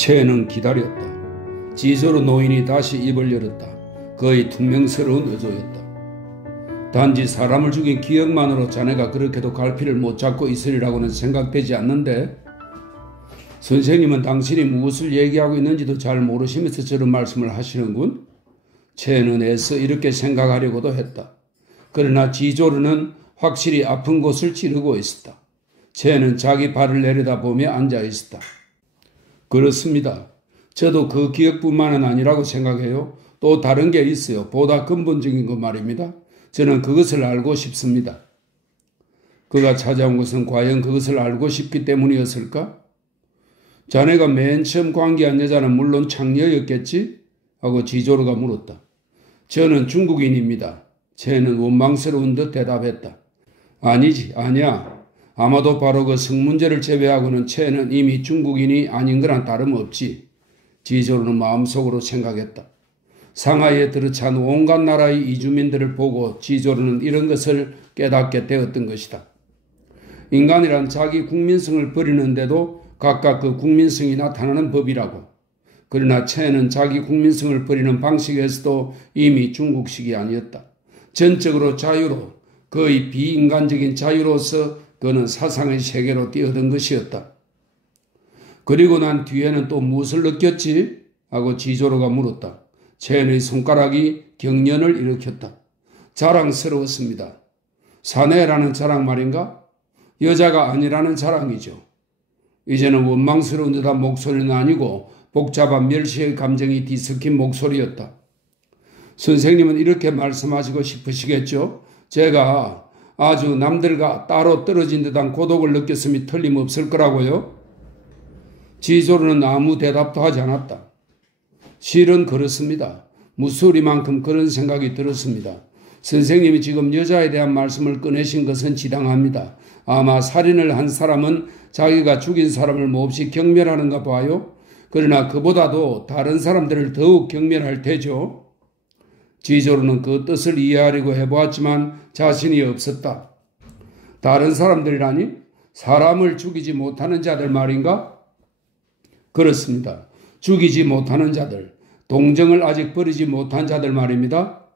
채는 기다렸다. 지저로 노인이 다시 입을 열었다. 거의 퉁명스러운 어조였다. 단지 사람을 죽인 기억만으로 자네가 그렇게도 갈피를 못 잡고 있으리라고는 생각되지 않는데? 선생님은 당신이 무엇을 얘기하고 있는지도 잘 모르시면서 저런 말씀을 하시는군. 채는 애써 이렇게 생각하려고도 했다. 그러나 지조르는 확실히 아픈 곳을 찌르고 있었다. 채는 자기 발을 내려다보며 앉아 있었다. 그렇습니다. 저도 그 기억뿐만은 아니라고 생각해요. 또 다른 게 있어요. 보다 근본적인 것 말입니다. 저는 그것을 알고 싶습니다. 그가 찾아온 것은 과연 그것을 알고 싶기 때문이었을까? 자네가 맨 처음 관계한 여자는 물론 창녀였겠지? 하고 지조르가 물었다. 저는 중국인입니다. 채는 원망스러운 듯 대답했다. 아니지, 아니야. 아마도 바로 그 성문제를 제외하고는 채는 이미 중국인이 아닌 거랑 다름없지. 지조르는 마음속으로 생각했다. 상하이에 들어찬 온갖 나라의 이주민들을 보고 지조르는 이런 것을 깨닫게 되었던 것이다. 인간이란 자기 국민성을 버리는데도 각각 그 국민성이 나타나는 법이라고. 그러나 채는 자기 국민성을 버리는 방식에서도 이미 중국식이 아니었다. 전적으로 자유로, 거의 비인간적인 자유로서 그는 사상의 세계로 뛰어든 것이었다. 그리고 난 뒤에는 또 무엇을 느꼈지? 하고 지조르가 물었다. 채의 손가락이 경련을 일으켰다. 자랑스러웠습니다. 사내라는 자랑 말인가? 여자가 아니라는 자랑이죠. 이제는 원망스러운 듯한 목소리는 아니고 복잡한 멸시의 감정이 뒤섞인 목소리였다. 선생님은 이렇게 말씀하시고 싶으시겠죠? 제가 아주 남들과 따로 떨어진 듯한 고독을 느꼈음이 틀림없을 거라고요? 지조르는 아무 대답도 하지 않았다. 실은 그렇습니다. 무소리만큼 그런 생각이 들었습니다. 선생님이 지금 여자에 대한 말씀을 꺼내신 것은 지당합니다. 아마 살인을 한 사람은 자기가 죽인 사람을 몹시 경멸하는가 봐요. 그러나 그보다도 다른 사람들을 더욱 경멸할 테죠. 지조르는 그 뜻을 이해하려고 해보았지만 자신이 없었다. 다른 사람들이라니? 사람을 죽이지 못하는 자들 말인가? 그렇습니다. 죽이지 못하는 자들, 동정을 아직 버리지 못한 자들 말입니다.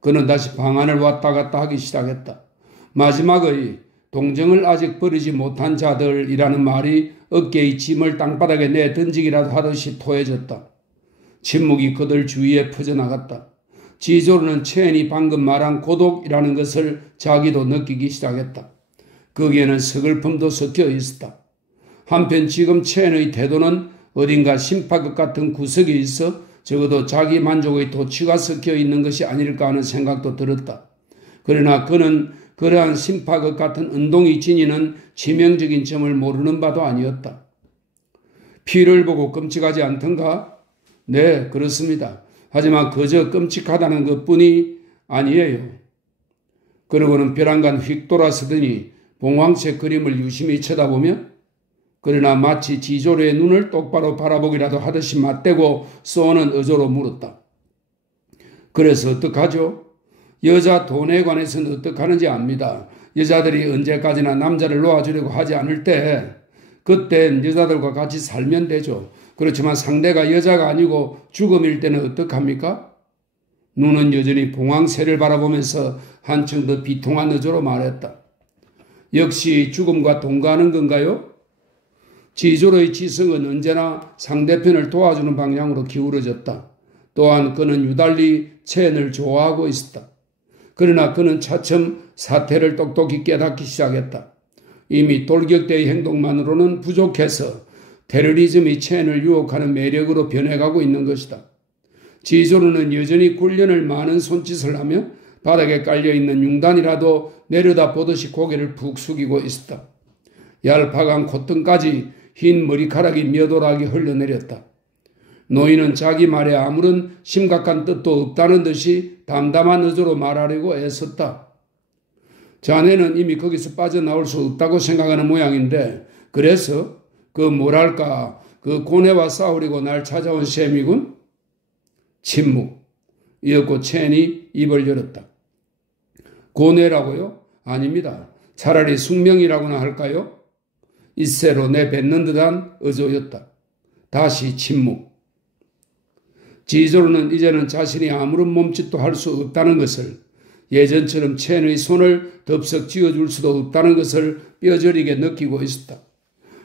그는 다시 방안을 왔다 갔다 하기 시작했다. 마지막의 동정을 아직 버리지 못한 자들이라는 말이 어깨의 짐을 땅바닥에 내던지기라도 하듯이 토해졌다. 침묵이 그들 주위에 퍼져나갔다. 지조르는 채연이 방금 말한 고독이라는 것을 자기도 느끼기 시작했다. 거기에는 서글픔도 섞여 있었다. 한편 지금 채연의 태도는 어딘가 심파극 같은 구석에 있어 적어도 자기 만족의 도취가 섞여 있는 것이 아닐까 하는 생각도 들었다. 그러나 그는 그러한 심파극 같은 운동이 지니는 치명적인 점을 모르는 바도 아니었다. 피를 보고 끔찍하지 않던가? 네, 그렇습니다. 하지만 그저 끔찍하다는 것뿐이 아니에요. 그러고는 벼랑간 휙 돌아서더니 봉황색 그림을 유심히 쳐다보며 그러나 마치 지조르의 눈을 똑바로 바라보기라도 하듯이 맞대고 쏘는 어조로 물었다. 그래서 어떡하죠? 여자 돈에 관해서는 어떡하는지 압니다. 여자들이 언제까지나 남자를 놓아주려고 하지 않을 때 그땐 여자들과 같이 살면 되죠. 그렇지만 상대가 여자가 아니고 죽음일 때는 어떡합니까? 눈은 여전히 봉황새를 바라보면서 한층 더 비통한 어조로 말했다. 역시 죽음과 동거하는 건가요? 지조르의 지성은 언제나 상대편을 도와주는 방향으로 기울어졌다. 또한 그는 유달리 채연을 좋아하고 있었다. 그러나 그는 차츰 사태를 똑똑히 깨닫기 시작했다. 이미 돌격대의 행동만으로는 부족해서 테러리즘이 채연을 유혹하는 매력으로 변해가고 있는 것이다. 지조르는 여전히 훈련을 많은 손짓을 하며 바닥에 깔려있는 융단이라도 내려다 보듯이 고개를 푹 숙이고 있었다. 얄팍한 콧등까지 흰 머리카락이 몇 오락이 흘러내렸다. 노인은 자기 말에 아무런 심각한 뜻도 없다는 듯이 담담한 어조로 말하려고 애썼다. 자네는 이미 거기서 빠져나올 수 없다고 생각하는 모양인데 그래서 그 고뇌와 싸우려고 날 찾아온 셈이군? 침묵. 이었고 채연이 입을 열었다. 고뇌라고요? 아닙니다. 차라리 숙명이라고나 할까요? 이세로 내뱉는 듯한 어조였다. 다시 침묵. 지조로는 이제는 자신이 아무런 몸짓도 할 수 없다는 것을, 예전처럼 첸의 손을 덥석 쥐어줄 수도 없다는 것을 뼈저리게 느끼고 있었다.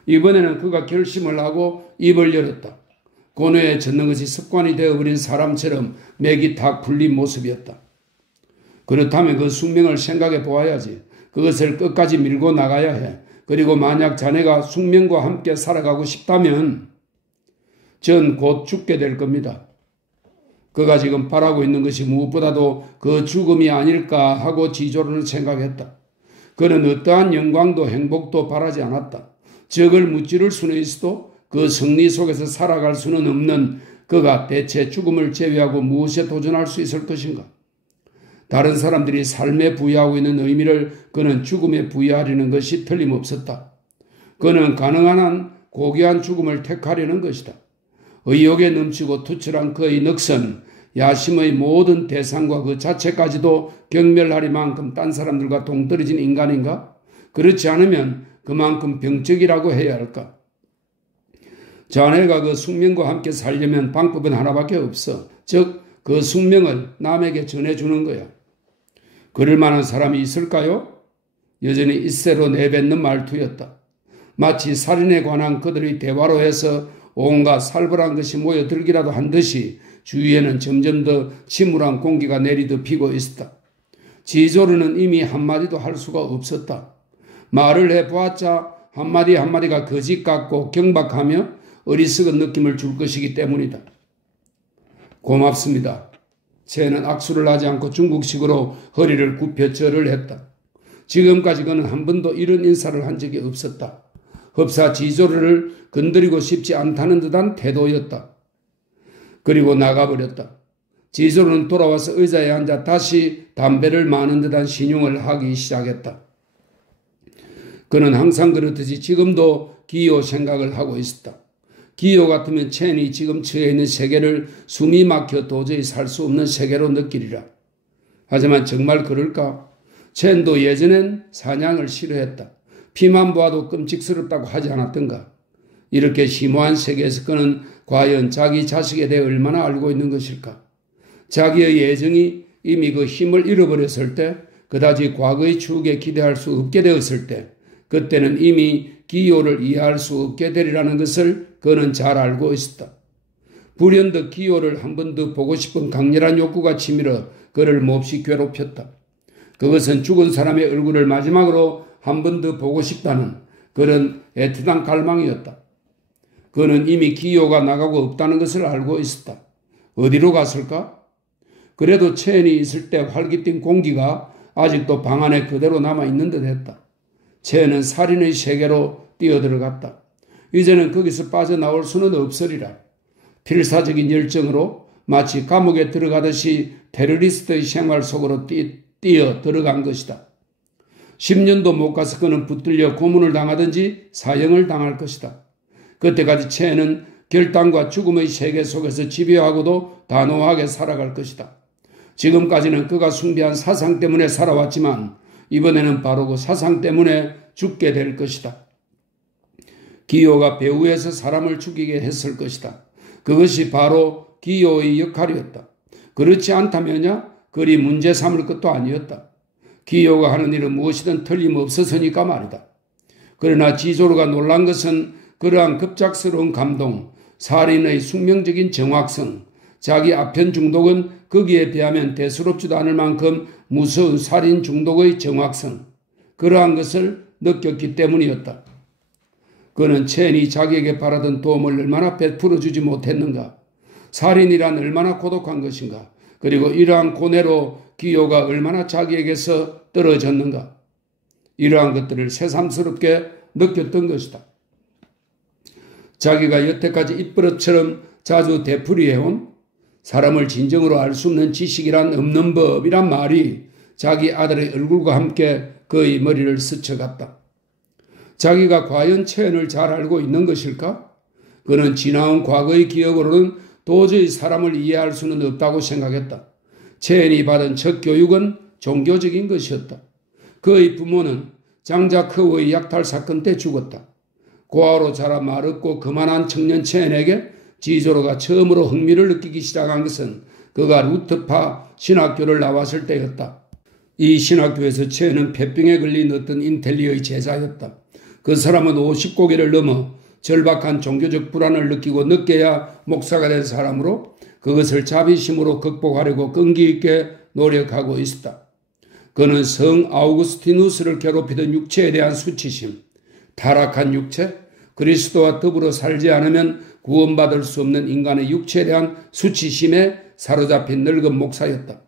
이번에는 그가 결심을 하고 입을 열었다. 고뇌에 젖는 것이 습관이 되어버린 사람처럼 맥이 탁 풀린 모습이었다. 그렇다면 그 숙명을 생각해 보아야지. 그것을 끝까지 밀고 나가야 해. 그리고 만약 자네가 숙명과 함께 살아가고 싶다면 전 곧 죽게 될 겁니다. 그가 지금 바라고 있는 것이 무엇보다도 그 죽음이 아닐까 하고 지조로는 생각했다. 그는 어떠한 영광도 행복도 바라지 않았다. 적을 무찌를 수는 있어도 그 승리 속에서 살아갈 수는 없는 그가 대체 죽음을 제외하고 무엇에 도전할 수 있을 것인가? 다른 사람들이 삶에 부여하고 있는 의미를 그는 죽음에 부여하려는 것이 틀림없었다. 그는 가능한 한 고귀한 죽음을 택하려는 것이다. 의욕에 넘치고 투철한 그의 넋은 야심의 모든 대상과 그 자체까지도 경멸하리만큼 딴 사람들과 동떨어진 인간인가? 그렇지 않으면 그만큼 병적이라고 해야 할까? 자네가 그 숙명과 함께 살려면 방법은 하나밖에 없어. 즉, 그 숙명을 남에게 전해주는 거야. 그럴 만한 사람이 있을까요? 여전히 있새로 내뱉는 말투였다. 마치 살인에 관한 그들의 대화로 해서 온갖 살벌한 것이 모여들기라도 한 듯이 주위에는 점점 더 침울한 공기가 내리덮이고 있었다. 지조르는 이미 한마디도 할 수가 없었다. 말을 해보았자 한마디 한마디가 거짓 같고 경박하며 어리석은 느낌을 줄 것이기 때문이다. 고맙습니다. 쟤는 악수를 하지 않고 중국식으로 허리를 굽혀 절을 했다. 지금까지 그는 한 번도 이런 인사를 한 적이 없었다. 흡사 지조르를 건드리고 싶지 않다는 듯한 태도였다. 그리고 나가버렸다. 지조르는 돌아와서 의자에 앉아 다시 담배를 마는 듯한 신용을 하기 시작했다. 그는 항상 그렇듯이 지금도 기요 생각을 하고 있었다. 기요 같으면 첸이 지금 처해 있는 세계를 숨이 막혀 도저히 살 수 없는 세계로 느끼리라. 하지만 정말 그럴까? 첸도 예전엔 사냥을 싫어했다. 피만 보아도 끔찍스럽다고 하지 않았던가? 이렇게 심오한 세계에서 그는 과연 자기 자식에 대해 얼마나 알고 있는 것일까? 자기의 예정이 이미 그 힘을 잃어버렸을 때, 그다지 과거의 추억에 기대할 수 없게 되었을 때, 그때는 이미 기요를 이해할 수 없게 되리라는 것을 그는 잘 알고 있었다. 불현듯 기요를 한 번 더 보고 싶은 강렬한 욕구가 치밀어 그를 몹시 괴롭혔다. 그것은 죽은 사람의 얼굴을 마지막으로 한 번 더 보고 싶다는 그런 애틋한 갈망이었다. 그는 이미 기요가 나가고 없다는 것을 알고 있었다. 어디로 갔을까? 그래도 첸이 있을 때 활기띤 공기가 아직도 방 안에 그대로 남아있는 듯 했다. 첸은 살인의 세계로 뛰어들어갔다. 이제는 거기서 빠져나올 수는 없으리라. 필사적인 열정으로 마치 감옥에 들어가듯이 테러리스트의 생활 속으로 뛰어 들어간 것이다. 10년도 못 가서 그는 붙들려 고문을 당하든지 사형을 당할 것이다. 그때까지 첸은 결단과 죽음의 세계 속에서 집요하고도 단호하게 살아갈 것이다. 지금까지는 그가 숭배한 사상 때문에 살아왔지만 이번에는 바로 그 사상 때문에 죽게 될 것이다. 기요가 배후에서 사람을 죽이게 했을 것이다. 그것이 바로 기요의 역할이었다. 그렇지 않다면야 그리 문제 삼을 것도 아니었다. 기요가 하는 일은 무엇이든 틀림없어서니까 말이다. 그러나 지조르가 놀란 것은 그러한 급작스러운 감동, 살인의 숙명적인 정확성, 자기 아편 중독은 거기에 비하면 대수롭지도 않을 만큼 무서운 살인 중독의 정확성, 그러한 것을 느꼈기 때문이었다. 그는 첸이 자기에게 바라던 도움을 얼마나 베풀어 주지 못했는가? 살인이란 얼마나 고독한 것인가? 그리고 이러한 고뇌로 기요가 얼마나 자기에게서 떨어졌는가? 이러한 것들을 새삼스럽게 느꼈던 것이다. 자기가 여태까지 입버릇처럼 자주 되풀이해온 사람을 진정으로 알 수 없는 지식이란 없는 법이란 말이 자기 아들의 얼굴과 함께 그의 머리를 스쳐갔다. 자기가 과연 첸을 잘 알고 있는 것일까? 그는 지나온 과거의 기억으로는 도저히 사람을 이해할 수는 없다고 생각했다. 첸이 받은 첫 교육은 종교적인 것이었다. 그의 부모는 장자크의 약탈 사건 때 죽었다. 고아로 자라 마르고 거만한 청년 체엔에게 지조로가 처음으로 흥미를 느끼기 시작한 것은 그가 루트파 신학교를 나왔을 때였다. 이 신학교에서 체엔은 폐병에 걸린 어떤 인텔리의 제자였다. 그 사람은 50고개를 넘어 절박한 종교적 불안을 느끼고 늦게야 목사가 된 사람으로 그것을 자비심으로 극복하려고 끈기 있게 노력하고 있었다. 그는 성 아우구스티누스를 괴롭히던 육체에 대한 수치심, 타락한 육체, 그리스도와 더불어 살지 않으면 구원받을 수 없는 인간의 육체에 대한 수치심에 사로잡힌 늙은 목사였다.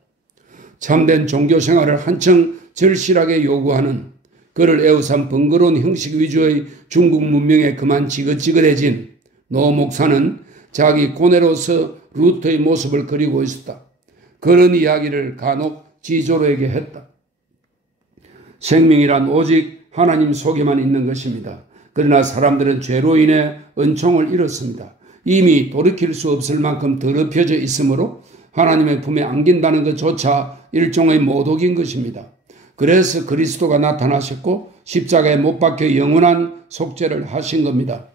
참된 종교 생활을 한층 절실하게 요구하는 그를 애우산 번거로운 형식 위주의 중국 문명에 그만 지긋지긋해진 노 목사는 자기 고뇌로서 루터의 모습을 그리고 있었다. 그런 이야기를 간혹 지조로에게 했다. 생명이란 오직 하나님 속에만 있는 것입니다. 그러나 사람들은 죄로 인해 은총을 잃었습니다. 이미 돌이킬 수 없을 만큼 더럽혀져 있으므로 하나님의 품에 안긴다는 것조차 일종의 모독인 것입니다. 그래서 그리스도가 나타나셨고 십자가에 못 박혀 영원한 속죄를 하신 겁니다.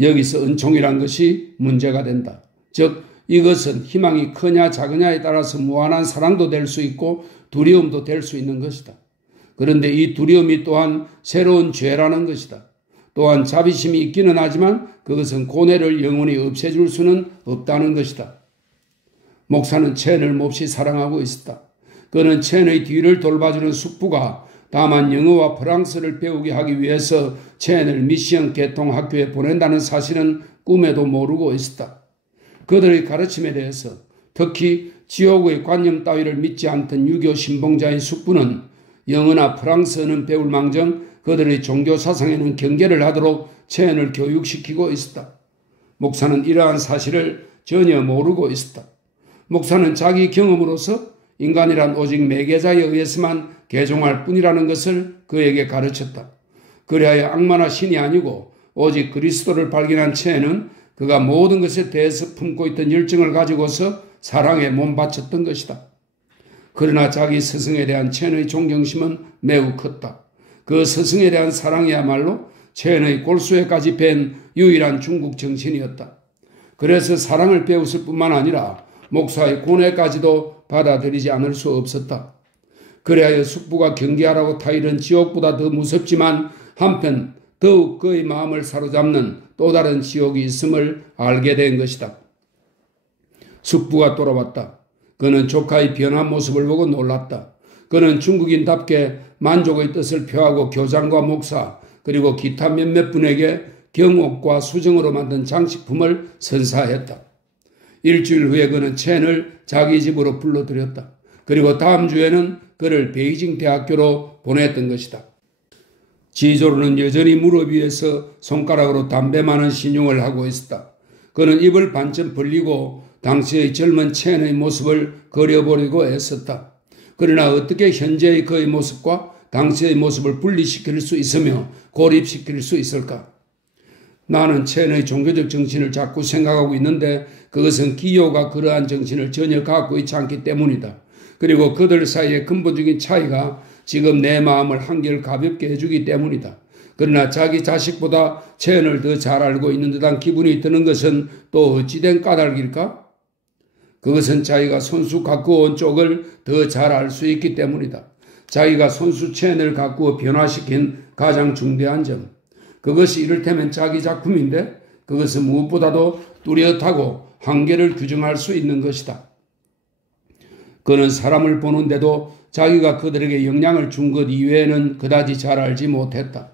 여기서 은총이란 것이 문제가 된다. 즉 이것은 희망이 크냐 작으냐에 따라서 무한한 사랑도 될 수 있고 두려움도 될 수 있는 것이다. 그런데 이 두려움이 또한 새로운 죄라는 것이다. 또한 자비심이 있기는 하지만 그것은 고뇌를 영원히 없애줄 수는 없다는 것이다. 목사는 체엔을 몹시 사랑하고 있었다. 그는 체엔의 뒤를 돌봐주는 숙부가 다만 영어와 프랑스를 배우게 하기 위해서 체엔을 미시언 개통학교에 보낸다는 사실은 꿈에도 모르고 있었다. 그들의 가르침에 대해서 특히 지옥의 관념 따위를 믿지 않던 유교 신봉자인 숙부는 영어나 프랑스어는 배울 망정 그들의 종교 사상에는 경계를 하도록 체엔을 교육시키고 있었다. 목사는 이러한 사실을 전혀 모르고 있었다. 목사는 자기 경험으로서 인간이란 오직 매개자에 의해서만 개종할 뿐이라는 것을 그에게 가르쳤다. 그리하여 악마나 신이 아니고 오직 그리스도를 발견한 체엔은 그가 모든 것에 대해서 품고 있던 열정을 가지고서 사랑에 몸바쳤던 것이다. 그러나 자기 스승에 대한 체엔의 존경심은 매우 컸다. 그 스승에 대한 사랑이야말로 체엔의 골수에까지 밴 유일한 중국 정신이었다. 그래서 사랑을 배웠을 뿐만 아니라 목사의 고뇌까지도 받아들이지 않을 수 없었다. 그래야 숙부가 경계하라고 타이른 지옥보다 더 무섭지만 한편 더욱 그의 마음을 사로잡는 또 다른 지옥이 있음을 알게 된 것이다. 숙부가 돌아왔다. 그는 조카의 변한 모습을 보고 놀랐다. 그는 중국인답게 만족의 뜻을 표하고 교장과 목사 그리고 기타 몇몇 분에게 경옥과 수정으로 만든 장식품을 선사했다. 일주일 후에 그는 체엔을 자기 집으로 불러들였다. 그리고 다음 주에는 그를 베이징 대학교로 보냈던 것이다. 지조로는 여전히 무릎 위에서 손가락으로 담배 많은 신용을 하고 있었다. 그는 입을 반쯤 벌리고 당시의 젊은 체엔의 모습을 그려보려고 애썼다. 그러나 어떻게 현재의 그의 모습과 당시의 모습을 분리시킬 수 있으며 고립시킬 수 있을까? 나는 체엔의 종교적 정신을 자꾸 생각하고 있는데 그것은 기요가 그러한 정신을 전혀 갖고 있지 않기 때문이다. 그리고 그들 사이의 근본적인 차이가 지금 내 마음을 한결 가볍게 해주기 때문이다. 그러나 자기 자식보다 체엔을 더 잘 알고 있는 듯한 기분이 드는 것은 또 어찌된 까닭일까? 그것은 자기가 손수 가꾸어온 쪽을 더 잘 알 수 있기 때문이다. 자기가 손수 체엔을 가꾸어 변화시킨 가장 중대한 점. 그것이 이를테면 자기 작품인데 그것은 무엇보다도 뚜렷하고 한계를 규정할 수 있는 것이다. 그는 사람을 보는데도 자기가 그들에게 영향을 준 것 이외에는 그다지 잘 알지 못했다.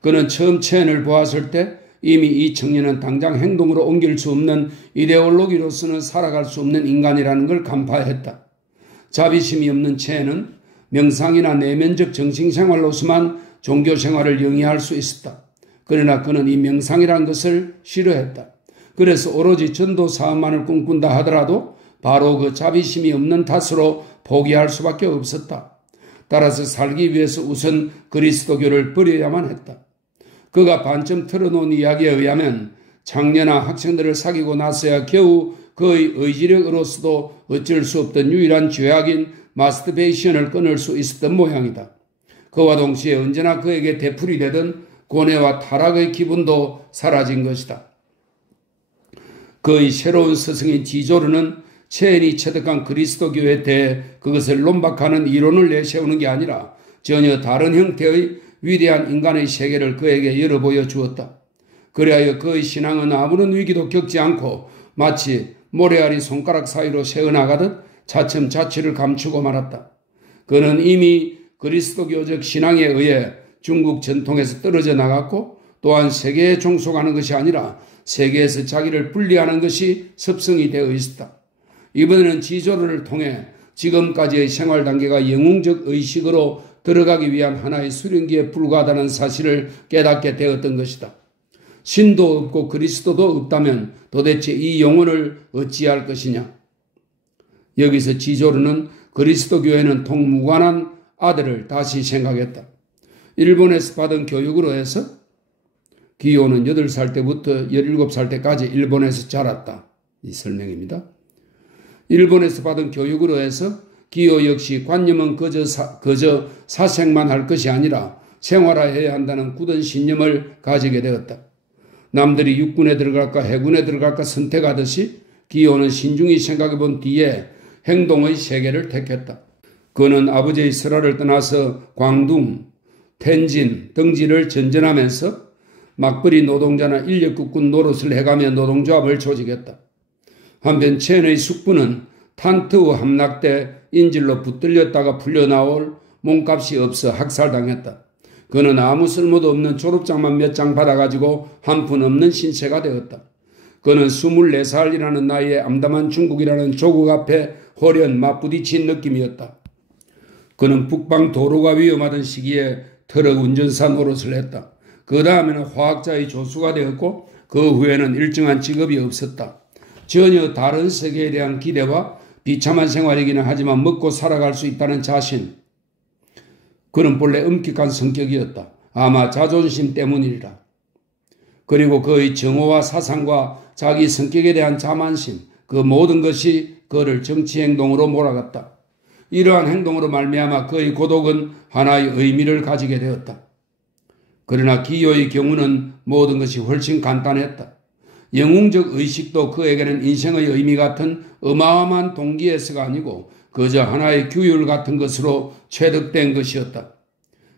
그는 처음 체엔을 보았을 때 이미 이 청년은 당장 행동으로 옮길 수 없는 이데올로기로서는 살아갈 수 없는 인간이라는 걸 간파했다. 자비심이 없는 체엔은 명상이나 내면적 정신생활로서만 종교생활을 영위할 수 있었다. 그러나 그는 이 명상이라는 것을 싫어했다. 그래서 오로지 전도 사업만을 꿈꾼다 하더라도 바로 그 자비심이 없는 탓으로 포기할 수밖에 없었다. 따라서 살기 위해서 우선 그리스도교를 버려야만 했다. 그가 반쯤 털어놓은 이야기에 의하면 장녀나 학생들을 사귀고 나서야 겨우 그의 의지력으로서도 어쩔 수 없던 유일한 죄악인 마스터베이션을 끊을 수 있었던 모양이다. 그와 동시에 언제나 그에게 되풀이되던 고뇌와 타락의 기분도 사라진 것이다. 그의 새로운 스승인 지조르는 체인이 체득한 그리스도교에 대해 그것을 논박하는 이론을 내세우는 게 아니라 전혀 다른 형태의 위대한 인간의 세계를 그에게 열어보여 주었다. 그리하여 그의 신앙은 아무런 위기도 겪지 않고 마치 모래알이 손가락 사이로 새어나가듯 차츰 자취를 감추고 말았다. 그는 이미 그리스도교적 신앙에 의해 중국 전통에서 떨어져 나갔고 또한 세계에 종속하는 것이 아니라 세계에서 자기를 분리하는 것이 습성이 되어 있었다. 이번에는 지조를 통해 지금까지의 생활 단계가 영웅적 의식으로 들어가기 위한 하나의 수련기에 불과하다는 사실을 깨닫게 되었던 것이다. 신도 없고 그리스도도 없다면 도대체 이 영혼을 어찌할 것이냐? 여기서 지조르는 그리스도교회는 통무관한 아들을 다시 생각했다. 일본에서 받은 교육으로 해서 기요는 8살 때부터 17살 때까지 일본에서 자랐다. 이 설명입니다. 일본에서 받은 교육으로 해서 기요 역시 관념은 그저 사색만 할 것이 아니라 생활화해야 한다는 굳은 신념을 가지게 되었다. 남들이 육군에 들어갈까 해군에 들어갈까 선택하듯이 기요는 신중히 생각해 본 뒤에 행동의 세계를 택했다. 그는 아버지의 설화를 떠나서 광둥, 텐진 등지를 전전하면서 막벌이 노동자나 인력국군 노릇을 해가며 노동조합을 조직했다. 한편 체인의 숙부는 탄트우 함락 때 인질로 붙들렸다가 풀려나올 몸값이 없어 학살당했다. 그는 아무 쓸모도 없는 졸업장만 몇 장 받아가지고 한 푼 없는 신세가 되었다. 그는 24살이라는 나이에 암담한 중국이라는 조국 앞에 호련 맞부딪힌 느낌이었다. 그는 북방 도로가 위험하던 시기에 트럭 운전사 노릇을 했다. 그 다음에는 화학자의 조수가 되었고 그 후에는 일정한 직업이 없었다. 전혀 다른 세계에 대한 기대와 비참한 생활이기는 하지만 먹고 살아갈 수 있다는 자신. 그는 본래 엄격한 성격이었다. 아마 자존심 때문이리라. 그리고 그의 정오와 사상과 자기 성격에 대한 자만심, 그 모든 것이 그를 정치행동으로 몰아갔다. 이러한 행동으로 말미암아 그의 고독은 하나의 의미를 가지게 되었다. 그러나 기요의 경우는 모든 것이 훨씬 간단했다. 영웅적 의식도 그에게는 인생의 의미 같은 어마어마한 동기에서가 아니고 그저 하나의 규율 같은 것으로 체득된 것이었다.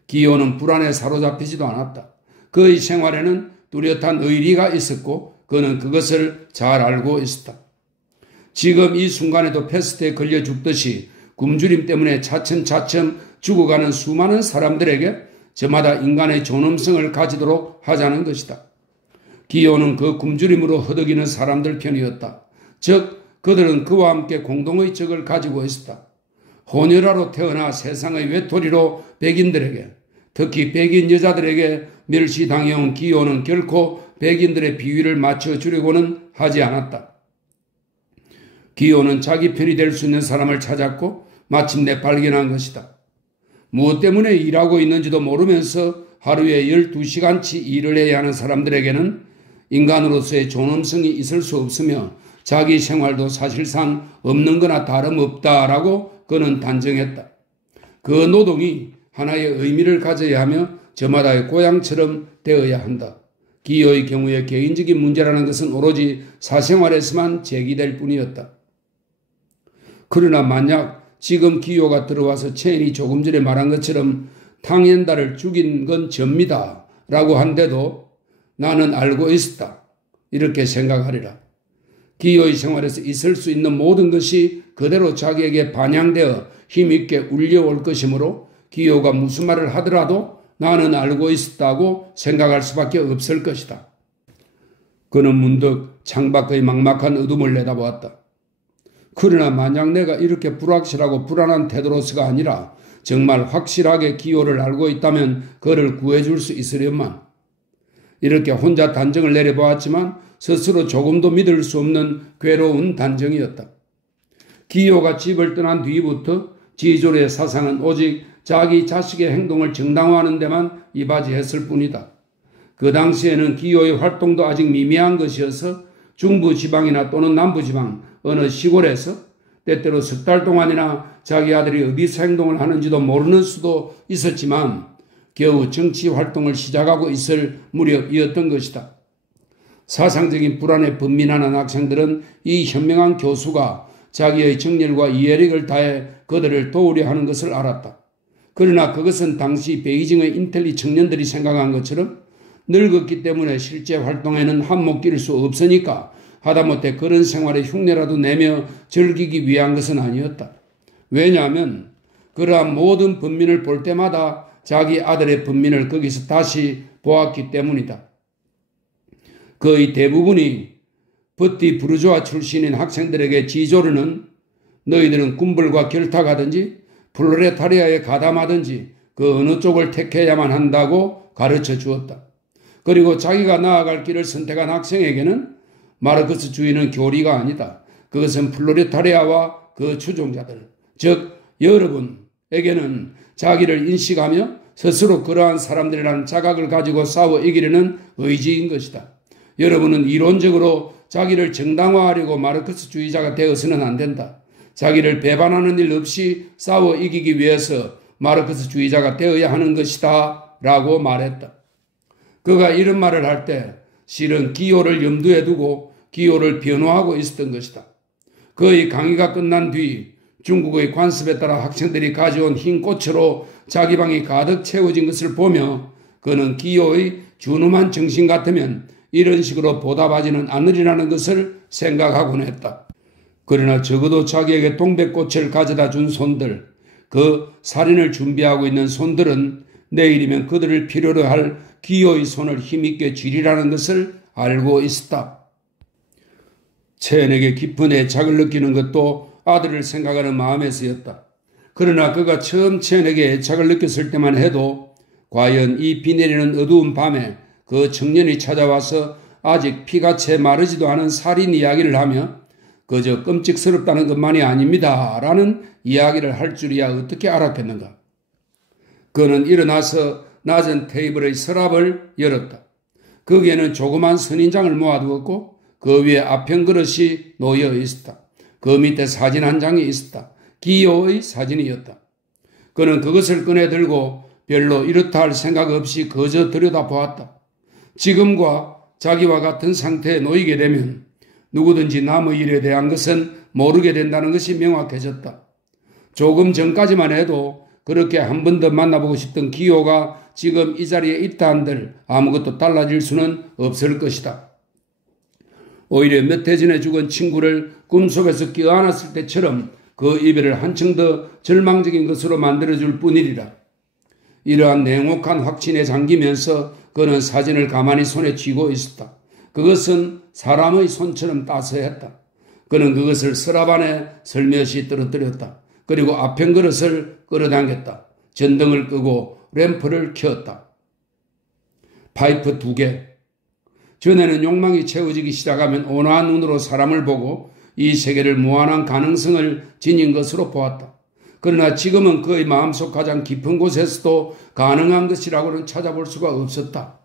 기요는 불안에 사로잡히지도 않았다. 그의 생활에는 뚜렷한 의리가 있었고 그는 그것을 잘 알고 있었다. 지금 이 순간에도 패스트에 걸려 죽듯이 굶주림 때문에 차츰차츰 죽어가는 수많은 사람들에게 저마다 인간의 존엄성을 가지도록 하자는 것이다. 기요는 그 굶주림으로 허덕이는 사람들 편이었다. 즉 그들은 그와 함께 공동의 적을 가지고 있었다. 혼혈아로 태어나 세상의 외톨이로 백인들에게, 특히 백인 여자들에게 멸시당해온 기요는 결코 백인들의 비위를 맞춰주려고는 하지 않았다. 기요는 자기 편이 될 수 있는 사람을 찾았고 마침내 발견한 것이다. 무엇 때문에 일하고 있는지도 모르면서 하루에 12시간치 일을 해야 하는 사람들에게는 인간으로서의 존엄성이 있을 수 없으며 자기 생활도 사실상 없는 거나 다름없다라고 그는 단정했다. 그 노동이 하나의 의미를 가져야 하며 저마다의 고향처럼 되어야 한다. 기요의 경우에 개인적인 문제라는 것은 오로지 사생활에서만 제기될 뿐이었다. 그러나 만약 지금 기요가 들어와서 체인이 조금 전에 말한 것처럼 탕현달을 죽인 건 접니다 라고 한데도 나는 알고 있었다. 이렇게 생각하리라. 기요의 생활에서 있을 수 있는 모든 것이 그대로 자기에게 반영되어 힘있게 울려올 것이므로 기요가 무슨 말을 하더라도 나는 알고 있었다고 생각할 수밖에 없을 것이다. 그는 문득 창밖의 막막한 어둠을 내다보았다. 그러나 만약 내가 이렇게 불확실하고 불안한 태도로서가 아니라 정말 확실하게 기요를 알고 있다면 그를 구해줄 수 있으련만. 이렇게 혼자 단정을 내려보았지만 스스로 조금도 믿을 수 없는 괴로운 단정이었다. 기요가 집을 떠난 뒤부터 지조의 사상은 오직 자기 자식의 행동을 정당화하는 데만 이바지했을 뿐이다. 그 당시에는 기요의 활동도 아직 미미한 것이어서 중부지방이나 또는 남부지방 어느 시골에서 때때로 석 달 동안이나 자기 아들이 어디서 행동을 하는지도 모르는 수도 있었지만 겨우 정치 활동을 시작하고 있을 무렵이었던 것이다. 사상적인 불안에 번민하는 학생들은 이 현명한 교수가 자기의 정열과 이해력을 다해 그들을 도우려 하는 것을 알았다. 그러나 그것은 당시 베이징의 인텔리 청년들이 생각한 것처럼 늙었기 때문에 실제 활동에는 한몫 기를 수 없으니까 하다못해 그런 생활의 흉내라도 내며 즐기기 위한 것은 아니었다. 왜냐하면 그러한 모든 번민을 볼 때마다 자기 아들의 번민을 거기서 다시 보았기 때문이다. 거의 대부분이 버티 부르주아 출신인 학생들에게 지조르는 너희들은 군벌과 결탁하든지 플로레타리아에 가담하든지 그 어느 쪽을 택해야만 한다고 가르쳐 주었다. 그리고 자기가 나아갈 길을 선택한 학생에게는 마르크스주의는 교리가 아니다. 그것은 플로레타리아와 그 추종자들, 즉 여러분에게는 자기를 인식하며 스스로 그러한 사람들이라는 자각을 가지고 싸워 이기려는 의지인 것이다. 여러분은 이론적으로 자기를 정당화하려고 마르크스주의자가 되어서는 안 된다. 자기를 배반하는 일 없이 싸워 이기기 위해서 마르크스주의자가 되어야 하는 것이다 라고 말했다. 그가 이런 말을 할 때 실은 기호를 염두에 두고 기호를 변호하고 있었던 것이다. 그의 강의가 끝난 뒤 중국의 관습에 따라 학생들이 가져온 흰 꽃으로 자기 방이 가득 채워진 것을 보며 그는 기호의 준엄한 정신 같으면 이런 식으로 보답하지는 않으리라는 것을 생각하곤 했다. 그러나 적어도 자기에게 동백꽃을 가져다 준 손들, 그 살인을 준비하고 있는 손들은 내일이면 그들을 필요로 할 기호의 손을 힘있게 쥐리라는 것을 알고 있었다. 체엔에게 깊은 애착을 느끼는 것도 아들을 생각하는 마음에서였다. 그러나 그가 처음 체엔에게 애착을 느꼈을 때만 해도 과연 이 비 내리는 어두운 밤에 그 청년이 찾아와서 아직 피가 채 마르지도 않은 살인 이야기를 하며 그저 끔찍스럽다는 것만이 아닙니다 라는 이야기를 할 줄이야 어떻게 알았겠는가. 그는 일어나서 낮은 테이블의 서랍을 열었다. 거기에는 조그만 선인장을 모아두었고 그 위에 아편 그릇이 놓여 있었다. 그 밑에 사진 한 장이 있었다. 기호의 사진이었다. 그는 그것을 꺼내 들고 별로 이렇다 할 생각 없이 그저 들여다보았다. 지금과 자기와 같은 상태에 놓이게 되면 누구든지 남의 일에 대한 것은 모르게 된다는 것이 명확해졌다. 조금 전까지만 해도 그렇게 한 번 더 만나보고 싶던 기호가 지금 이 자리에 있다 한들 아무것도 달라질 수는 없을 것이다. 오히려 몇 해 전에 죽은 친구를 꿈속에서 껴안았을 때처럼 그 이별을 한층 더 절망적인 것으로 만들어줄 뿐이리라. 이러한 냉혹한 확신에 잠기면서 그는 사진을 가만히 손에 쥐고 있었다. 그것은 사람의 손처럼 따스했다. 그는 그것을 서랍 안에 슬며시 떨어뜨렸다. 그리고 아편 그릇을 끌어당겼다. 전등을 끄고 램프를 켰다. 파이프 2개. 전에는 욕망이 채워지기 시작하면 온화한 눈으로 사람을 보고 이 세계를 무한한 가능성을 지닌 것으로 보았다. 그러나 지금은 그의 마음속 가장 깊은 곳에서도 가능한 것이라고는 찾아볼 수가 없었다.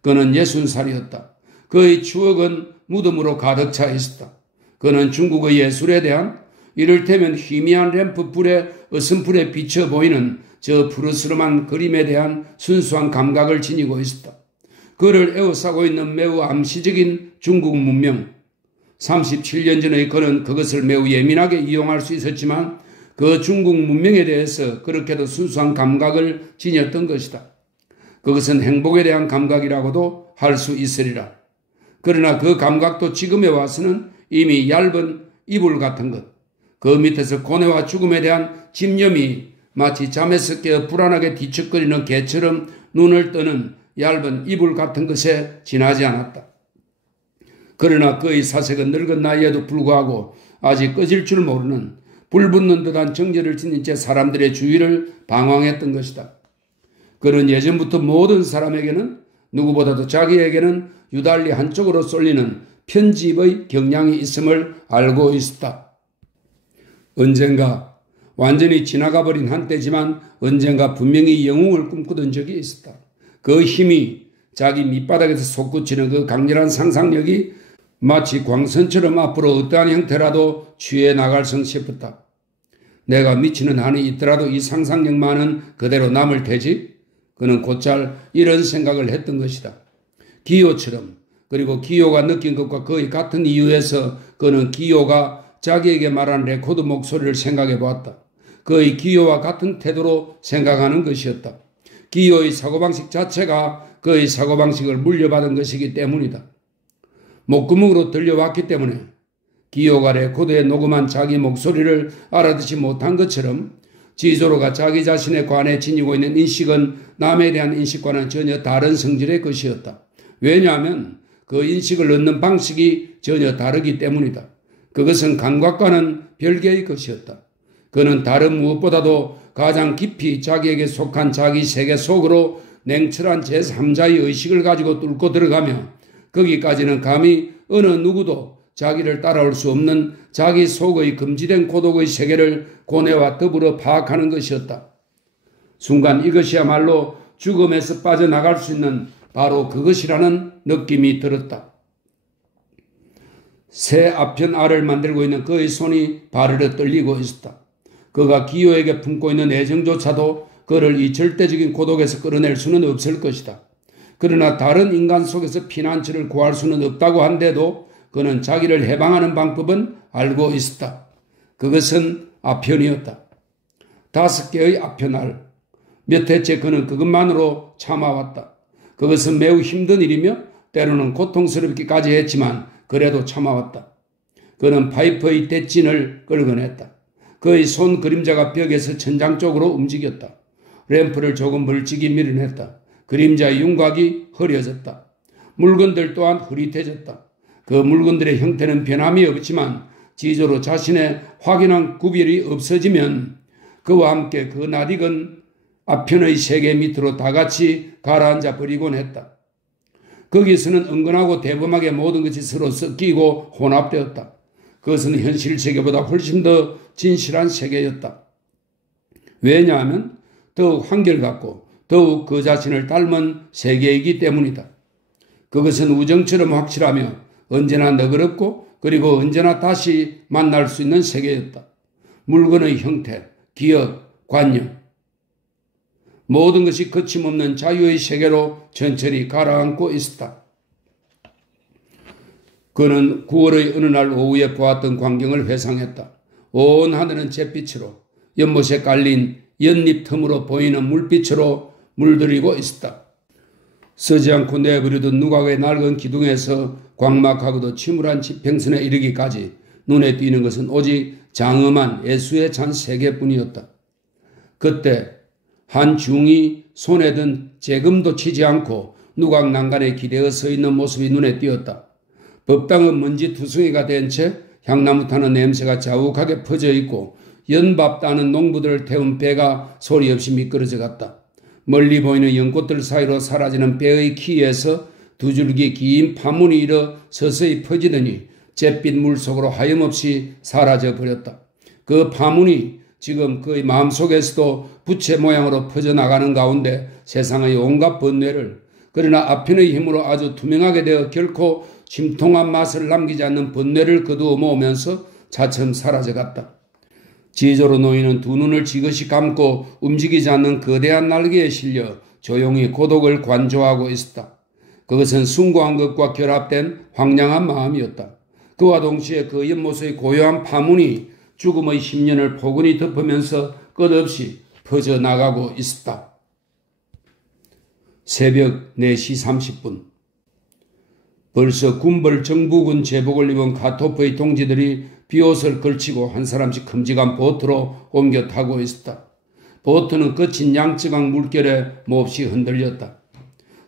그는 60살이었다. 그의 추억은 무덤으로 가득 차 있었다. 그는 중국의 예술에 대한 이를테면 희미한 램프 불에 어슴풀에 비쳐 보이는 저 푸르스름한 그림에 대한 순수한 감각을 지니고 있었다. 그를 에워싸고 있는 매우 암시적인 중국 문명. 37년 전의 그는 그것을 매우 예민하게 이용할 수 있었지만 그 중국 문명에 대해서 그렇게도 순수한 감각을 지녔던 것이다. 그것은 행복에 대한 감각이라고도 할 수 있으리라. 그러나 그 감각도 지금에 와서는 이미 얇은 이불 같은 것, 그 밑에서 고뇌와 죽음에 대한 집념이 마치 잠에서 깨어 불안하게 뒤척거리는 개처럼 눈을 뜨는 얇은 이불 같은 것에 지나지 않았다. 그러나 그의 사색은 늙은 나이에도 불구하고 아직 꺼질 줄 모르는 불붙는 듯한 정열을 지닌 채 사람들의 주위를 방황했던 것이다. 그는 예전부터 모든 사람에게는 누구보다도 자기에게는 유달리 한쪽으로 쏠리는 편집의 경향이 있음을 알고 있었다. 언젠가 완전히 지나가버린 한때지만 언젠가 분명히 영웅을 꿈꾸던 적이 있었다. 그 힘이 자기 밑바닥에서 솟구치는 그 강렬한 상상력이 마치 광선처럼 앞으로 어떠한 형태라도 취해 나갈성 싶었다. 내가 미치는 한이 있더라도 이 상상력만은 그대로 남을 테지? 그는 곧잘 이런 생각을 했던 것이다. 기요처럼, 그리고 기요가 느낀 것과 거의 같은 이유에서 그는 기요가 자기에게 말한 레코드 목소리를 생각해 보았다. 거의 기요와 같은 태도로 생각하는 것이었다. 기요의 사고방식 자체가 그의 사고방식을 물려받은 것이기 때문이다. 목구멍으로 들려왔기 때문에 기요가 레코드에 녹음한 자기 목소리를 알아듣지 못한 것처럼 지조로가 자기 자신에 관해 지니고 있는 인식은 남에 대한 인식과는 전혀 다른 성질의 것이었다. 왜냐하면 그 인식을 얻는 방식이 전혀 다르기 때문이다. 그것은 감각과는 별개의 것이었다. 그는 다른 무엇보다도 가장 깊이 자기에게 속한 자기 세계 속으로 냉철한 제3자의 의식을 가지고 뚫고 들어가며 거기까지는 감히 어느 누구도 자기를 따라올 수 없는 자기 속의 금지된 고독의 세계를 고뇌와 더불어 파악하는 것이었다. 순간 이것이야말로 죽음에서 빠져나갈 수 있는 바로 그것이라는 느낌이 들었다. 새 아편 알을 만들고 있는 그의 손이 바르르 떨리고 있었다. 그가 기요에게 품고 있는 애정조차도 그를 이 절대적인 고독에서 끌어낼 수는 없을 것이다. 그러나 다른 인간 속에서 피난처를 구할 수는 없다고 한데도 그는 자기를 해방하는 방법은 알고 있었다. 그것은 아편이었다. 5개의 아편알. 몇 해째 그는 그것만으로 참아왔다. 그것은 매우 힘든 일이며 때로는 고통스럽기까지 했지만 그래도 참아왔다. 그는 파이프의 대진을 끌어냈다. 그의 손 그림자가 벽에서 천장 쪽으로 움직였다. 램프를 조금 멀찍이 밀어냈다. 그림자의 윤곽이 흐려졌다. 물건들 또한 흐릿해졌다. 그 물건들의 형태는 변함이 없지만 지조로 자신의 확연한 구별이 없어지면 그와 함께 그 낯익은 아편의 세계 밑으로 다같이 가라앉아 버리곤 했다. 거기서는 은근하고 대범하게 모든 것이 서로 섞이고 혼합되었다. 그것은 현실 세계보다 훨씬 더 진실한 세계였다. 왜냐하면 더욱 한결같고 더욱 그 자신을 닮은 세계이기 때문이다. 그것은 우정처럼 확실하며 언제나 너그럽고 그리고 언제나 다시 만날 수 있는 세계였다. 물건의 형태, 기억, 관념, 모든 것이 거침없는 자유의 세계로 천천히 가라앉고 있었다. 그는 9월의 어느 날 오후에 보았던 광경을 회상했다. 온 하늘은 잿빛으로 연못에 깔린 연잎 틈으로 보이는 물빛으로 물들이고 있었다. 서지 않고 내버려둔 누각의 낡은 기둥에서 광막하고도 침울한 지평선에 이르기까지 눈에 띄는 것은 오직 장엄한 애수에 찬 세계뿐이었다. 그때 한 중이 손에 든 재금도 치지 않고 누각 난간에 기대어 서 있는 모습이 눈에 띄었다. 법당은 먼지 투성이가 된 채 향나무 타는 냄새가 자욱하게 퍼져 있고 연밥 따는 농부들을 태운 배가 소리 없이 미끄러져 갔다. 멀리 보이는 연꽃들 사이로 사라지는 배의 키에서 두 줄기 긴 파문이 일어 서서히 퍼지더니 잿빛 물속으로 하염없이 사라져 버렸다. 그 파문이 지금 그의 마음속에서도 부채 모양으로 퍼져나가는 가운데 세상의 온갖 번뇌를, 그러나 아편의 힘으로 아주 투명하게 되어 결코 심통한 맛을 남기지 않는 번뇌를 거두어 모으면서 차츰 사라져갔다. 지조로 놓이는 두 눈을 지그시 감고 움직이지 않는 거대한 날개에 실려 조용히 고독을 관조하고 있었다. 그것은 숭고한 것과 결합된 황량한 마음이었다. 그와 동시에 그 연못의 고요한 파문이 죽음의 10년을 포근히 덮으면서 끝없이 퍼져나가고 있었다. 새벽 4시 30분. 벌써 군벌 정부군 제복을 입은 카토프의 동지들이 비옷을 걸치고 한 사람씩 큼직한 보트로 옮겨 타고 있었다. 보트는 거친 양쯔강 물결에 몹시 흔들렸다.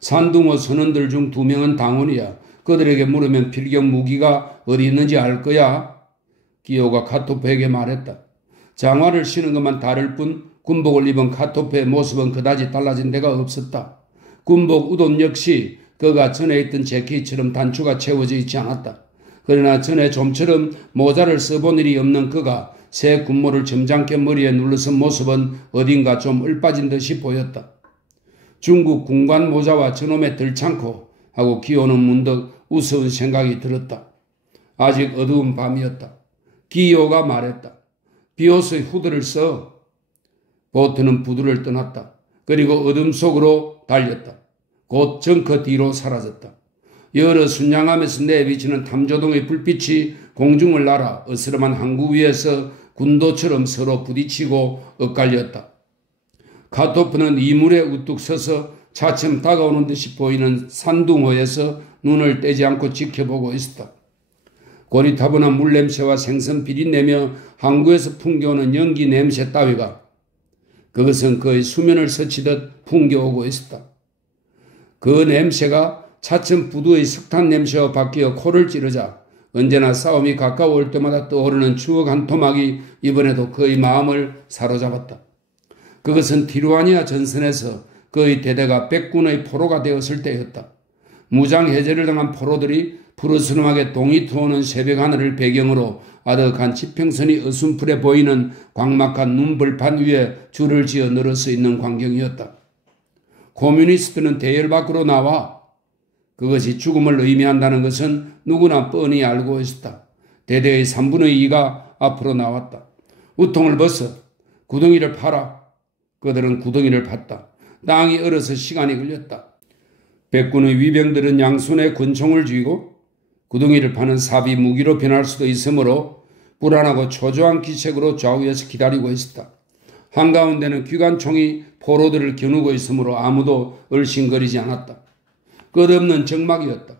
산둥어 선원들 중 2명은 당원이야. 그들에게 물으면 필경 무기가 어디 있는지 알 거야. 기요가 카토프에게 말했다. 장화를 신은 것만 다를 뿐 군복을 입은 카토프의 모습은 그다지 달라진 데가 없었다. 군복 우돈 역시 그가 전에 있던 재킷처럼 단추가 채워져 있지 않았다. 그러나 전에 좀처럼 모자를 써본 일이 없는 그가 새 군모를 점잖게 머리에 눌러선 모습은 어딘가 좀 을빠진 듯이 보였다. 중국 군관 모자와 저놈의 들창코 하고 기요는 문득 우스운 생각이 들었다. 아직 어두운 밤이었다. 기요가 말했다. 비옷의 후드를 써. 보트는 부두를 떠났다. 그리고 어둠 속으로 달렸다. 곧 정커 뒤로 사라졌다. 여러 순양함에서 내비치는 탐조동의 불빛이 공중을 날아 어스름한 항구 위에서 군도처럼 서로 부딪히고 엇갈렸다. 카토프는 이물에 우뚝 서서 차츰 다가오는 듯이 보이는 산둥어에서 눈을 떼지 않고 지켜보고 있었다. 고리타분한 물냄새와 생선 비린내며 항구에서 풍겨오는 연기 냄새 따위가 그것은 그의 수면을 스치듯 풍겨오고 있었다. 그 냄새가 차츰 부두의 석탄 냄새와 바뀌어 코를 찌르자 언제나 싸움이 가까워올 때마다 떠오르는 추억 한 토막이 이번에도 그의 마음을 사로잡았다. 그것은 티루아니아 전선에서 그의 대대가 백군의 포로가 되었을 때였다. 무장 해제를 당한 포로들이 푸르스름하게 동이 트오는 새벽 하늘을 배경으로 아득한 지평선이 어순풀에 보이는 광막한 눈벌판 위에 줄을 지어 늘어서 있는 광경이었다. 코뮤니스트는 대열 밖으로 나와 그것이 죽음을 의미한다는 것은 누구나 뻔히 알고 있었다. 대대의 3분의 2가 앞으로 나왔다. 우통을 벗어 구덩이를 파라. 그들은 구덩이를 팠다. 땅이 얼어서 시간이 걸렸다. 백군의 위병들은 양손에 권총을 쥐고 구덩이를 파는 삽이 무기로 변할 수도 있으므로 불안하고 초조한 기색으로 좌우에서 기다리고 있었다. 한가운데는 기관총이 포로들을 겨누고 있으므로 아무도 얼씬거리지 않았다. 끝없는 적막이었다.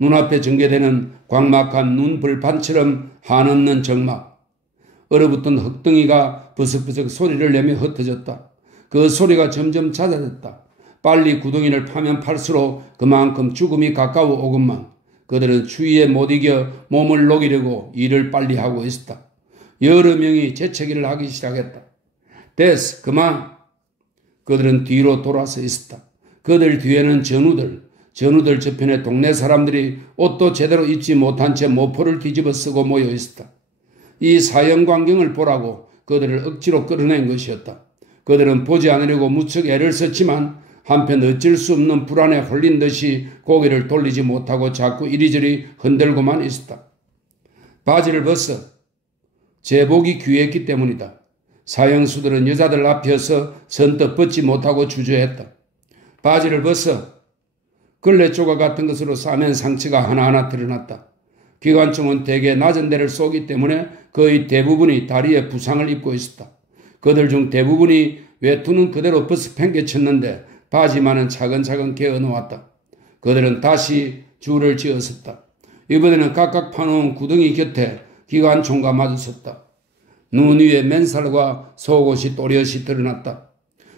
눈앞에 전개되는 광막한 눈불판처럼 한없는 적막. 얼어붙은 흙덩이가 버석버석 소리를 내며 흩어졌다. 그 소리가 점점 잦아졌다. 빨리 구덩이를 파면 팔수록 그만큼 죽음이 가까워 오건만 그들은 추위에 못 이겨 몸을 녹이려고 일을 빨리 하고 있었다. 여러 명이 재채기를 하기 시작했다. 됐어, 그만. 그들은 뒤로 돌아서 있었다. 그들 뒤에는 전우들 저편에 동네 사람들이 옷도 제대로 입지 못한 채 모포를 뒤집어 쓰고 모여 있었다. 이 사형 광경을 보라고 그들을 억지로 끌어낸 것이었다. 그들은 보지 않으려고 무척 애를 썼지만 한편 어쩔 수 없는 불안에 홀린 듯이 고개를 돌리지 못하고 자꾸 이리저리 흔들고만 있었다. 바지를 벗어. 제복이 귀했기 때문이다. 사형수들은 여자들 앞에서 선뜻 벗지 못하고 주저했다. 바지를 벗어. 걸레 조각 같은 것으로 싸맨 상처가 하나하나 드러났다. 기관총은 대개 낮은 데를 쏘기 때문에 거의 대부분이 다리에 부상을 입고 있었다. 그들 중 대부분이 외투는 그대로 벗어 팽개쳤는데 바지만은 차근차근 개어놓았다. 그들은 다시 줄을 지었었다. 이번에는 각각 파놓은 구덩이 곁에 기관총과 마주섰다. 눈 위에 맨살과 속옷이 또렷이 드러났다.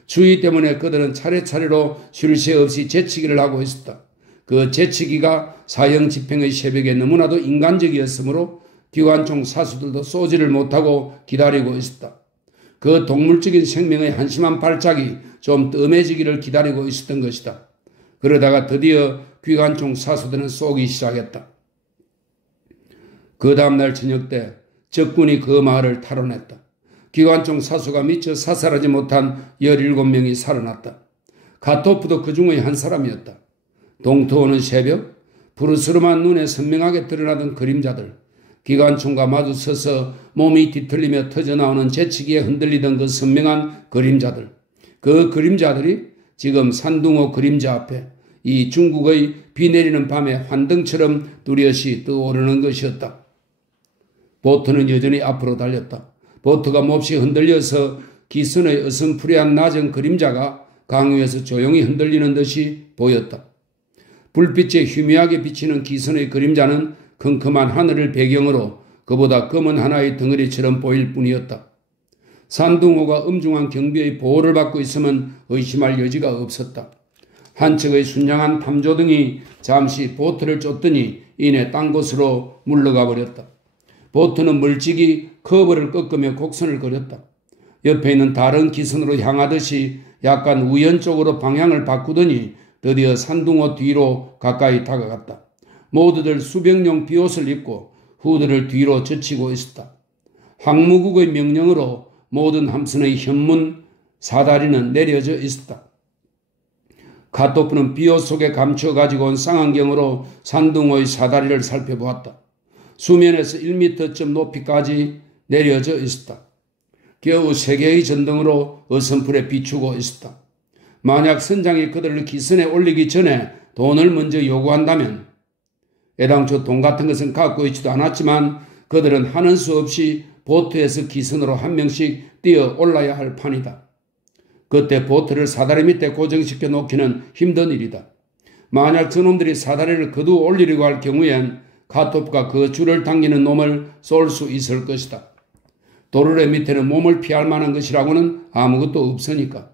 추위 때문에 그들은 차례차례로 쉴 새 없이 재치기를 하고 있었다. 그 재치기가 사형 집행의 새벽에 너무나도 인간적이었으므로 기관총 사수들도 쏘지를 못하고 기다리고 있었다. 그 동물적인 생명의 한심한 발작이 좀 뜸해지기를 기다리고 있었던 것이다. 그러다가 드디어 기관총 사수들은 쏘기 시작했다. 그 다음날 저녁 때 적군이 그 마을을 탈환했다. 기관총 사수가 미처 사살하지 못한 17명이 살아났다. 카토프도 그 중의 한 사람이었다. 동토오는 새벽, 푸르스름한 눈에 선명하게 드러나던 그림자들, 기관총과 마주 서서 몸이 뒤틀리며 터져나오는 재치기에 흔들리던 그 선명한 그림자들, 그 그림자들이 지금 산둥어 그림자 앞에 이 중국의 비 내리는 밤에 환등처럼 뚜렷이 떠오르는 것이었다. 보트는 여전히 앞으로 달렸다. 보트가 몹시 흔들려서 기선의 어슴푸레한 낮은 그림자가 강 위에서 조용히 흔들리는 듯이 보였다. 불빛에 희미하게 비치는 기선의 그림자는 컴컴한 하늘을 배경으로 그보다 검은 하나의 덩어리처럼 보일 뿐이었다. 산둥어가 엄중한 경비의 보호를 받고 있으면 의심할 여지가 없었다. 한 척의 순양한 탐조등이 잠시 보트를 쫓더니 이내 딴 곳으로 물러가 버렸다. 보트는 멀찍이 커브를 꺾으며 곡선을 그렸다. 옆에 있는 다른 기선으로 향하듯이 약간 우연 쪽으로 방향을 바꾸더니 드디어 산둥어 뒤로 가까이 다가갔다. 모두들 수병용 비옷을 입고 후드를 뒤로 젖히고 있었다. 항무국의 명령으로 모든 함선의 현문 사다리는 내려져 있었다. 카토프는 비옷 속에 감춰가지고 온 쌍안경으로 산둥어의 사다리를 살펴보았다. 수면에서 1m쯤 높이까지 내려져 있었다. 겨우 3개의 전등으로 어선풀에 비추고 있었다. 만약 선장이 그들을 기선에 올리기 전에 돈을 먼저 요구한다면 애당초 돈 같은 것은 갖고 있지도 않았지만 그들은 하는 수 없이 보트에서 기선으로 한 명씩 뛰어 올라야 할 판이다. 그때 보트를 사다리 밑에 고정시켜 놓기는 힘든 일이다. 만약 저놈들이 사다리를 거두어 올리려고 할 경우엔 카토프가 그 줄을 당기는 놈을 쏠 수 있을 것이다. 도르래 밑에는 몸을 피할 만한 것이라고는 아무것도 없으니까.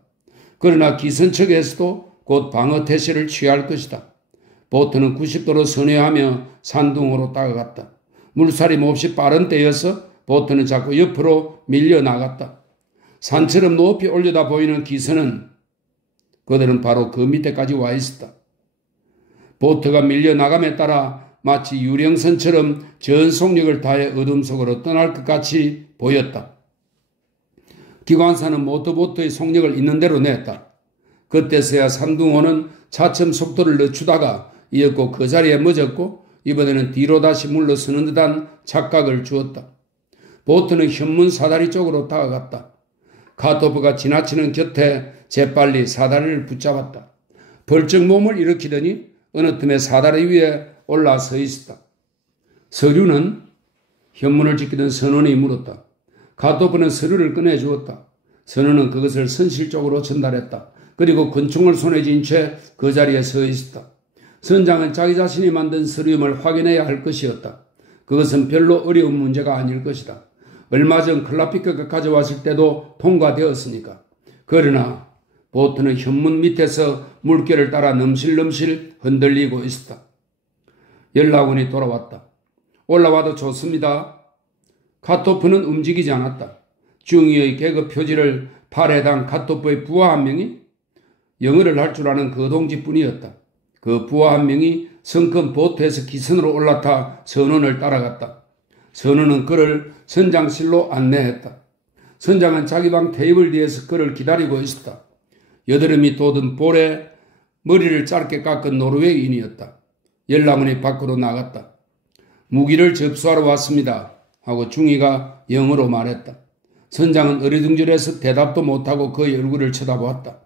그러나 기선 측에서도 곧 방어 태세를 취할 것이다. 보트는 90도로 선회하며 산둥으로 다가갔다. 물살이 몹시 빠른 때여서 보트는 자꾸 옆으로 밀려나갔다. 산처럼 높이 올려다 보이는 기선은 그들은 바로 그 밑에까지 와 있었다. 보트가 밀려나감에 따라 마치 유령선처럼 전속력을 다해 어둠 속으로 떠날 것 같이 보였다. 기관사는 모터보트의 속력을 있는 대로 냈다. 그때서야 산둥호는 차츰 속도를 늦추다가 이었고 그 자리에 멎었고 이번에는 뒤로 다시 물러서는 듯한 착각을 주었다. 보트는 현문 사다리 쪽으로 다가갔다. 카토프가 지나치는 곁에 재빨리 사다리를 붙잡았다. 벌쩍 몸을 일으키더니 어느 틈에 사다리 위에 올라서 있었다. 서류는 현문을 지키던 선원이 물었다. 카토프는 서류를 꺼내주었다. 선원은 그것을 선실적으로 전달했다. 그리고 권총을 손에 쥔 채 그 자리에 서 있었다. 선장은 자기 자신이 만든 서류임을 확인해야 할 것이었다. 그것은 별로 어려운 문제가 아닐 것이다. 얼마 전 클라피크가 가져왔을 때도 통과되었으니까. 그러나 보트는 현문 밑에서 물결을 따라 넘실넘실 흔들리고 있었다. 연락원이 돌아왔다. 올라와도 좋습니다. 카토프는 움직이지 않았다. 중위의 계급 표지를 팔에 단 카토프의 부하 한 명이 영어를 할 줄 아는 그 동지뿐이었다. 그 부하 한 명이 성큼 보트에서 기선으로 올라타 선원을 따라갔다. 선원은 그를 선장실로 안내했다. 선장은 자기 방 테이블 뒤에서 그를 기다리고 있었다. 여드름이 돋은 볼에 머리를 짧게 깎은 노르웨이인이었다. 연락원이 밖으로 나갔다. 무기를 접수하러 왔습니다. 하고 중위가 영어로 말했다. 선장은 어리둥절해서 대답도 못하고 그의 얼굴을 쳐다보았다.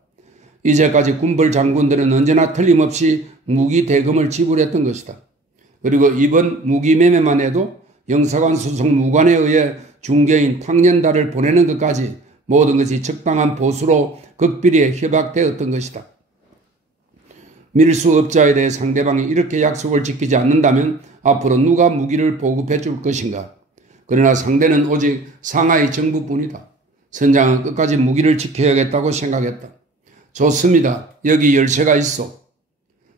이제까지 군벌 장군들은 언제나 틀림없이 무기 대금을 지불했던 것이다. 그리고 이번 무기 매매만 해도 영사관 소속 무관에 의해 중개인 탕년달을 보내는 것까지 모든 것이 적당한 보수로 극비리에 협약되었던 것이다. 밀수업자에 대해 상대방이 이렇게 약속을 지키지 않는다면 앞으로 누가 무기를 보급해 줄 것인가. 그러나 상대는 오직 상하이 정부뿐이다. 선장은 끝까지 무기를 지켜야겠다고 생각했다. 좋습니다. 여기 열쇠가 있어.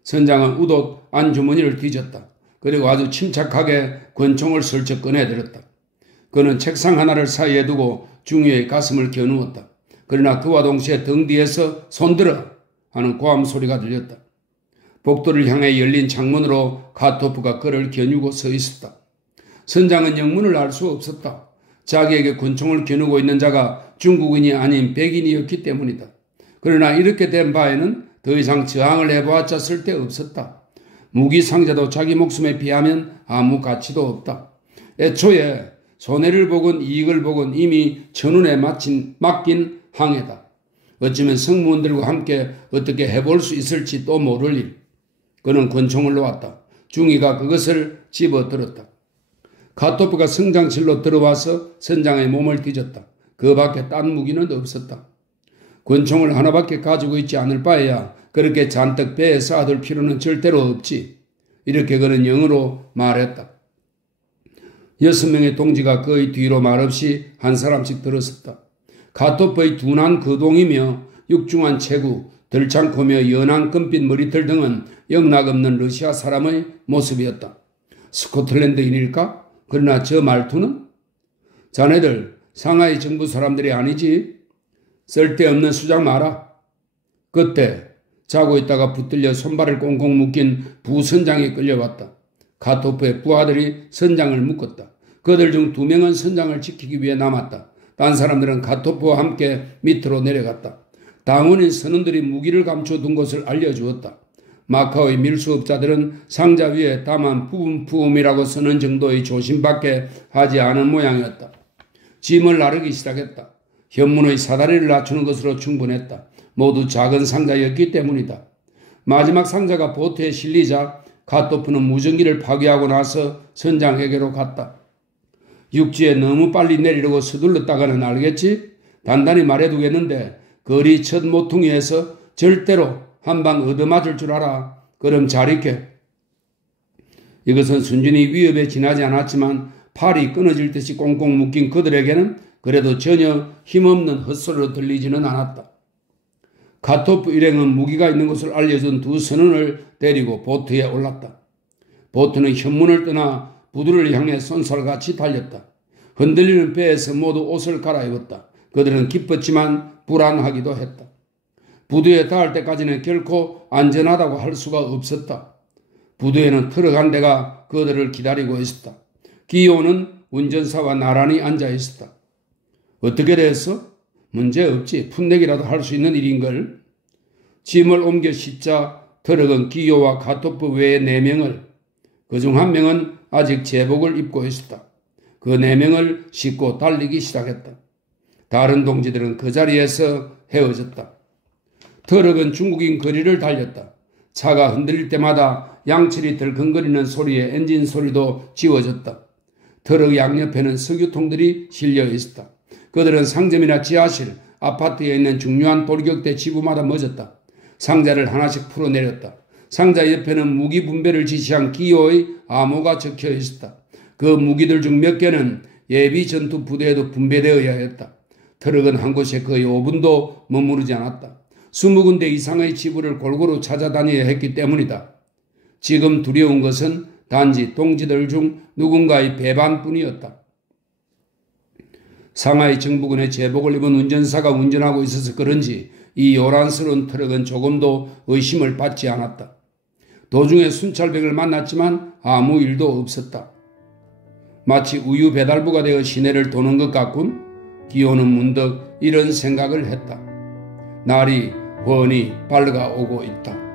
선장은 우옷 안주머니를 뒤졌다. 그리고 아주 침착하게 권총을 슬쩍 꺼내들었다. 그는 책상 하나를 사이에 두고 중위의 가슴을 겨누었다. 그러나 그와 동시에 등 뒤에서 손들어 하는 고함 소리가 들렸다. 복도를 향해 열린 창문으로 카토프가 그를 겨누고 서 있었다. 선장은 영문을 알 수 없었다. 자기에게 권총을 겨누고 있는 자가 중국인이 아닌 백인이었기 때문이다. 그러나 이렇게 된 바에는 더 이상 저항을 해보았자 쓸데없었다. 무기 상자도 자기 목숨에 비하면 아무 가치도 없다. 애초에 손해를 보건 이익을 보건 이미 전운에 맡긴 항해다. 어쩌면 승무원들과 함께 어떻게 해볼 수 있을지 또 모를 일. 그는 권총을 놓았다. 중위가 그것을 집어들었다. 카토프가 성장실로 들어와서 선장의 몸을 뒤졌다. 그 밖에 딴 무기는 없었다. 권총을 하나밖에 가지고 있지 않을 바에야 그렇게 잔뜩 배에 쌓아둘 필요는 절대로 없지. 이렇게 그는 영어로 말했다. 6명의 동지가 그의 뒤로 말없이 한 사람씩 들어섰다. 카토프의 둔한 거동이며 육중한 체구, 덜창코며 연한 금빛 머리털 등은 영락없는 러시아 사람의 모습이었다. 스코틀랜드인일까? 그러나 저 말투는? 자네들 상하이 정부 사람들이 아니지? 쓸데없는 수작 마라. 그때 자고 있다가 붙들려 손발을 꽁꽁 묶인 부선장이 끌려왔다. 카토프의 부하들이 선장을 묶었다. 그들 중 2명은 선장을 지키기 위해 남았다. 딴 사람들은 카토프와 함께 밑으로 내려갔다. 당원인 선원들이 무기를 감춰둔 것을 알려주었다. 마카오의 밀수업자들은 상자 위에 다만 부음이라고 쓰는 정도의 조심밖에 하지 않은 모양이었다. 짐을 나르기 시작했다. 현문의 사다리를 낮추는 것으로 충분했다. 모두 작은 상자였기 때문이다. 마지막 상자가 보트에 실리자 가토프는 무전기를 파괴하고 나서 선장에게로 갔다. 육지에 너무 빨리 내리려고 서둘렀다가는 알겠지? 단단히 말해두겠는데 거리 첫 모퉁이에서 절대로 한 방 얻어맞을 줄 알아. 그럼 잘 있게. 이것은 순전히 위협에 지나지 않았지만 팔이 끊어질 듯이 꽁꽁 묶인 그들에게는 그래도 전혀 힘없는 헛소리로 들리지는 않았다. 가토프 일행은 무기가 있는 것을 알려준 두 선원을 데리고 보트에 올랐다. 보트는 현문을 떠나 부두를 향해 쏜살같이 달렸다. 흔들리는 배에서 모두 옷을 갈아입었다. 그들은 기뻤지만 불안하기도 했다. 부두에 닿을 때까지는 결코 안전하다고 할 수가 없었다. 부두에는 트럭 한 대가 그들을 기다리고 있었다. 기요는 운전사와 나란히 앉아 있었다. 어떻게 됐어? 문제없지. 풋내기라도 할 수 있는 일인걸. 짐을 옮겨 싣자 트럭은 기요와 가토프 외에 4명을, 그중 1명은 아직 제복을 입고 있었다. 그 4명을 싣고 달리기 시작했다. 다른 동지들은 그 자리에서 헤어졌다. 트럭은 중국인 거리를 달렸다. 차가 흔들릴 때마다 양철이 덜컹거리는 소리에 엔진 소리도 지워졌다. 트럭 양옆에는 석유통들이 실려 있었다. 그들은 상점이나 지하실, 아파트에 있는 중요한 돌격대 지부마다 멎었다. 상자를 하나씩 풀어내렸다. 상자 옆에는 무기 분배를 지시한 기호의 암호가 적혀 있었다. 그 무기들 중 몇 개는 예비 전투 부대에도 분배되어야 했다. 트럭은 한 곳에 거의 5분도 머무르지 않았다. 20군데 이상의 지부를 골고루 찾아다녀야 했기 때문이다. 지금 두려운 것은 단지 동지들 중 누군가의 배반뿐이었다. 상하이 정부군의 제복을 입은 운전사가 운전하고 있어서 그런지 이 요란스러운 트럭은 조금도 의심을 받지 않았다. 도중에 순찰백을 만났지만 아무 일도 없었다. 마치 우유 배달부가 되어 시내를 도는 것 같군. 기호는 문득 이런 생각을 했다. 날이 훤히 밝아오고 있다.